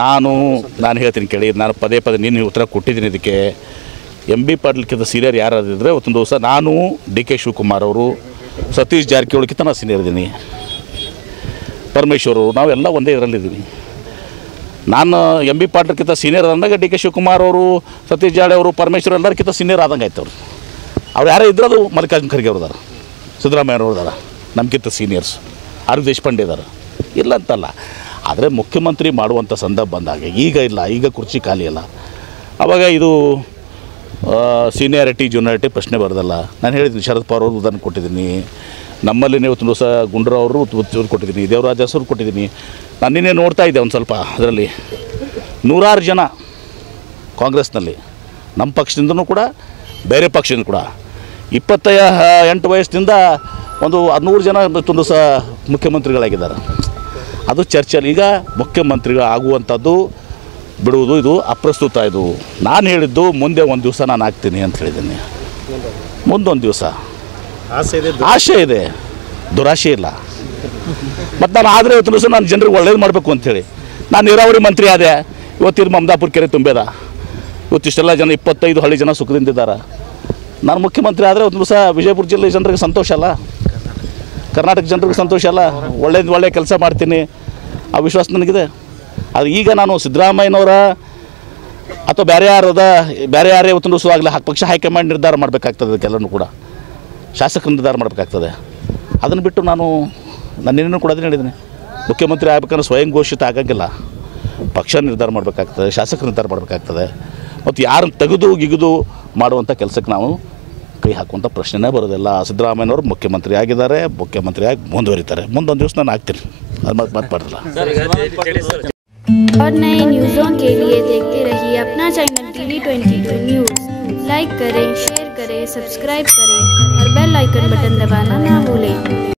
ನಾನು ಹೇಳ್ತೀನಿ ಕೇಳಿ, ನಾನು ಪದೇ ನೀನು ಉತ್ತರ ಕೊಟ್ಟಿದ್ದೀನಿ. ಇದಕ್ಕೆ MB ಪಾಟೀಲ್ಕಿಂತ ಸೀನಿಯರ್ ಯಾರಾದಿದ್ರೆ ಅವತ್ತೊಂದು ದಿವಸ ನಾನು DK ಶಿವಕುಮಾರ್ ಅವರು, ಸತೀಶ್ ಜಾರಕಿಹೊಳಿಗಿಂತ ನಾನು ಸೀನಿಯರ್ ಇದ್ದೀನಿ, ಪರಮೇಶ್ವರು, ನಾವೆಲ್ಲ ಒಂದೇ ಇದರಲ್ಲಿದ್ದೀವಿ. ನಾನು MB ಪಾಟೀಲ್ಕಿಂತ ಸೀನಿಯರ್ ಅಂದಾಗ DK ಶಿವಕುಮಾರ್ ಅವರು, ಸತೀಶ್ ಜಾರಕಿಹೊಳಿ ಅವರು, ಪರಮೇಶ್ವರ್ ಎಲ್ಲರಿಗಿಂತ ಸೀನಿಯರ್ ಆದಂಗೆ ಆಯ್ತು. ಅವ್ರು ಯಾರೇ ಇದ್ದರೂ ಅದು ಮಲ್ಲಿಕಾರ್ಜುನ ಖರ್ಗೆ ಅವ್ರದಾರ, ಸಿದ್ದರಾಮಯ್ಯವ್ರು ಇದಾರೆ, ನಮಗಿಂತ ಸೀನಿಯರ್ಸ್, ಆರ್ ದೇಶಪಾಂಡೆ ಇದ್ದಾರೆ, ಇಲ್ಲ ಅಂತಲ್ಲ. ಆದರೆ ಮುಖ್ಯಮಂತ್ರಿ ಮಾಡುವಂಥ ಸಂದರ್ಭ ಬಂದಾಗ ಈಗ ಕುರ್ಚಿ ಖಾಲಿ ಅಲ್ಲ. ಆವಾಗ ಇದು ಸೀನಿಯಾರಿಟಿ ಜೂನಿಯಾರಿಟಿ ಪ್ರಶ್ನೆ ಬರೋದಲ್ಲ. ನಾನು ಹೇಳಿದ್ದೀನಿ, ಶರದ್ ಪವಾರ್ ಅವರು ಉದಾಹರಣೆ ಕೊಟ್ಟಿದ್ದೀನಿ, ನಮ್ಮಲ್ಲಿ ನೀವು ದಿವಸ ಗುಂಡ್ರಾವ್ ಅವರು ಕೊಟ್ಟಿದ್ದೀನಿ, ದೇವರಾಜ ಹೆಸರು ಕೊಟ್ಟಿದ್ದೀನಿ. ನಾನು ನಿನ್ನೆ ನೋಡ್ತಾ ಇದ್ದೆ ಒಂದು ಸ್ವಲ್ಪ, ಅದರಲ್ಲಿ 100 ಜನ ಕಾಂಗ್ರೆಸ್ನಲ್ಲಿ, ನಮ್ಮ ಪಕ್ಷದಿಂದನೂ ಕೂಡ ಬೇರೆ ಪಕ್ಷದಿಂದ ಕೂಡ 28 ವಯಸ್ಸಿನಿಂದ ಒಂದು 100 ಜನ ಒಂದು ದಿವಸ ಮುಖ್ಯಮಂತ್ರಿಗಳಾಗಿದ್ದಾರೆ. ಅದು ಚರ್ಚೆಯಲ್ಲಿ ಈಗ ಮುಖ್ಯಮಂತ್ರಿಗಳು ಆಗುವಂಥದ್ದು ಬಿಡುವುದು ಇದು ಅಪ್ರಸ್ತುತ. ಇದು ನಾನು ಹೇಳಿದ್ದು ಮುಂದೆ ಒಂದು ದಿವಸ ನಾನು ಆಗ್ತೀನಿ ಅಂತ ಹೇಳಿದ್ದೀನಿ. ಮುಂದೊಂದು ದಿವಸ ಆಸೆ ಇದೆ, ದುರಾಶೆ ಇಲ್ಲ. ಮತ್ತು ನಾನು ಆದರೆ ಇವತ್ತು ದಿವಸ ನಾನು ಜನರಿಗೆ ಒಳ್ಳೇದು ಮಾಡಬೇಕು ಅಂಥೇಳಿ ನಾನು ನೀರಾವರಿ ಮಂತ್ರಿ ಆದೆ. ಇವತ್ತಿನ ಮಮದಾಪುರ ಕೆರೆ ತುಂಬೇದ, ಇವತ್ತಿಷ್ಟೆಲ್ಲ ಜನ 25 ಹಳ್ಳಿ ಜನ ಸುಖದಿಂದಿದ್ದಾರೆ. ನಾನು ಮುಖ್ಯಮಂತ್ರಿ ಆದರೆ ಒಂದು ದಿವಸ ವಿಜಯಪುರ ಜಿಲ್ಲೆ ಜನರಿಗೆ ಸಂತೋಷ ಅಲ್ಲ, ಕರ್ನಾಟಕ ಜನರಿಗೆ ಸಂತೋಷ ಅಲ್ಲ, ಒಳ್ಳೆ ಕೆಲಸ ಮಾಡ್ತೀನಿ ಆ ವಿಶ್ವಾಸ ನನಗಿದೆ. ಅದು ಈಗ ನಾನು ಸಿದ್ದರಾಮಯ್ಯನವರ ಅಥವಾ ಬೇರೆ ಯಾರೇ ಇವತ್ತು ದಿವಸ ಆಗಲಿ ಪಕ್ಷ ಹೈಕಮಾಂಡ್ ನಿರ್ಧಾರ ಮಾಡಬೇಕಾಗ್ತದೆ. ಅದಕ್ಕೆಲ್ಲನೂ ಕೂಡ ಶಾಸಕರು ನಿರ್ಧಾರ ಮಾಡಬೇಕಾಗ್ತದೆ. ಅದನ್ನು ಬಿಟ್ಟು ನಾನು ನಿನ್ನೆ ಕೂಡ ಅದನ್ನು ಹೇಳಿದ್ದೀನಿ, ಮುಖ್ಯಮಂತ್ರಿ ಆಗಬೇಕಂದ್ರೆ ಸ್ವಯಂ ಘೋಷಿತ ಆಗೋಂಗಿಲ್ಲ, ಪಕ್ಷ ನಿರ್ಧಾರ ಮಾಡಬೇಕಾಗ್ತದೆ, ಶಾಸಕರು ನಿರ್ಧಾರ ಮಾಡಬೇಕಾಗ್ತದೆ. ಮತ್ತು ಯಾರನ್ನು ತೆಗೆದು ಮಾಡುವಂಥ ಕೆಲಸಕ್ಕೆ ನಾವು ಕೈ ಹಾಕುವಂಥ ಪ್ರಶ್ನೆನೇ ಬರೋದಿಲ್ಲ. ಸಿದ್ದರಾಮಯ್ಯನವರು ಮುಖ್ಯಮಂತ್ರಿ ಆಗಿದ್ದಾರೆ, ಮುಖ್ಯಮಂತ್ರಿಯಾಗಿ ಮುಂದುವರಿತಾರೆ. ಮುಂದೊಂದು ದಿವಸ ನಾನು ಆಗ್ತೀನಿ, ಅದು ಮತ್ತೆ ಬರಲ್ಲ. और नए न्यूज़ों के लिए देखते रहिए अपना चैनल TV22 न्यूज़। लाइक करें, शेयर करें, सब्सक्राइब करें और बेल आइकन बटन दबाना ना भूलें।